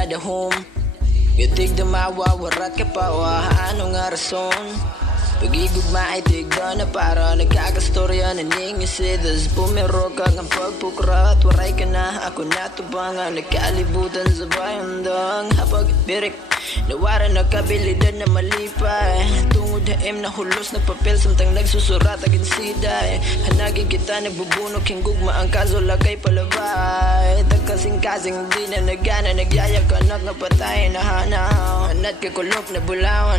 kada home. Gatig damawa, warat kapawa, ano nga rason? Pag-igugma ay tigda na para nagkakastorya na ningisidas. Bumiro ka ng pagpukrat, waray ka na, ako natubangan. Nagkalibutan sa bayandang hapag birik, nawara nakabilidad na malipay. Tungod haim na hulos na papel, samtang nagsusurat agin siday. Hanagin kita nagbubunok, hingugma ang kaso lagay palabay. Kasing-kasing di na nagana, nagyayak anak na patay na hanaw. Hanat kakulok na bulawan,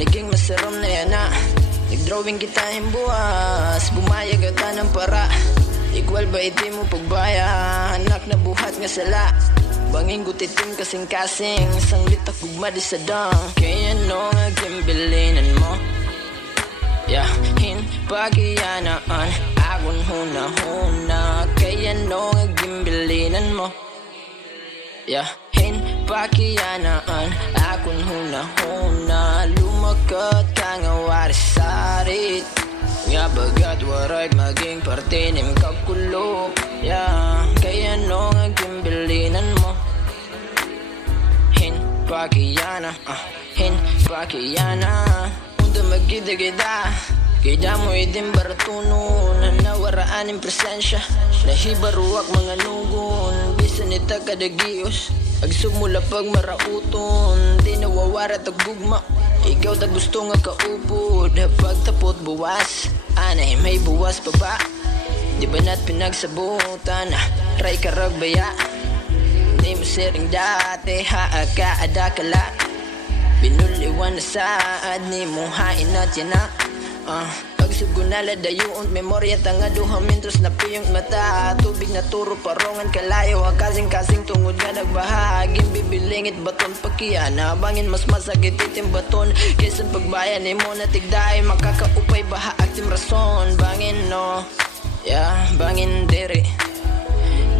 naging masaram na yan na. Nagdrawing kita himbuas, bumayag ata ng para. Igual ba iti mo pagbaya, anak na buhat nga sala. Banging gutitin kasing-kasing, sanglit akugma di sa dang. Kaya no nga gimbilinan mo, yahin pagyanaan, agon huna-huna. Kaya no nga gimbilinan mo, yahin pagyanaan, agon huna-huna. Lumakat ka nga waris-sarit, nga bagat waray maging parte nim kakulok. Kaya no nga gimbilinan mo, hin pakiyana, hin pakiyana. Unta magkita-kita, kaya mo itin baratunon. Nawaraan yung presensya, nahibaruak mga nugon. Bisan ita kadagiyos, agsumula pag marauton. Di nawawara taggugma, ikaw ta gusto nga kaupod. Pagtapot buwas, anay may buwas pa ba? Di ba na't pinagsabutan, try karag baya. Di mo siring dati, haaka adakala. Binuliwan na saad, ni mo hain at yan na. Pagsugunala dayoon, memorya tanga duha mintros na piyong mata. Tubig na turo parongan kalayo, kasing-kasing tungod nga nagbahagin. Bibilingit baton pakiyana, bangin mas masakit itim baton. Kaysa pagbayan ni mo na tigday, makakaupay baha aktim rason. Bangin no, bangin diri,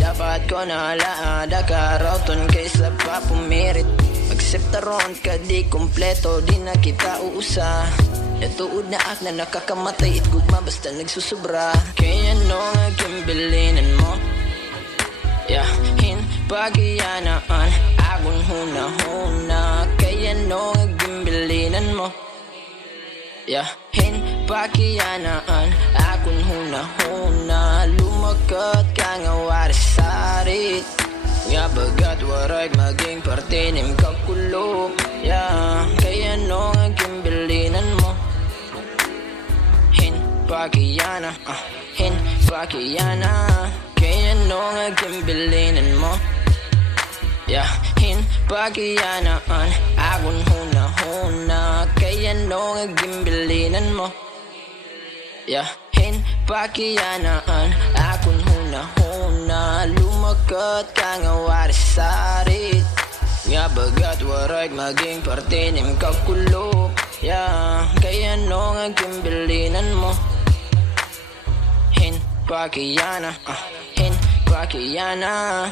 dapat ko na alaada karauton kaysa pa pumirit. Akseptaron ka di kompleto, di na kita uusa. Natuod na ak na nakakamatay, itgugma basta nagsusubra. Kaya no nga gimbilinan mo, yahin pagyanaan, agon huna-huna. Kaya no nga gimbilinan mo, yahin pagyanaan, agon huna-huna. Lumakat ka nga waris-sarit, nga bagat waray maging parte nim kakulok. Kaya no nga gimbilinan mo, hin pakiyana, hin pakiyana. Kaya no nga gimbilinan mo, hin pakiyanaan, agon huna-huna. Kaya no nga gimbilinan mo, hin pakiyanaan, agon huna-huna. Lumakat ka nga waris-sarit, nga bagat waray maging parte nim kakulok. Kaya no nga gimbilinan mo, hin pakiyana, hin pakiyana.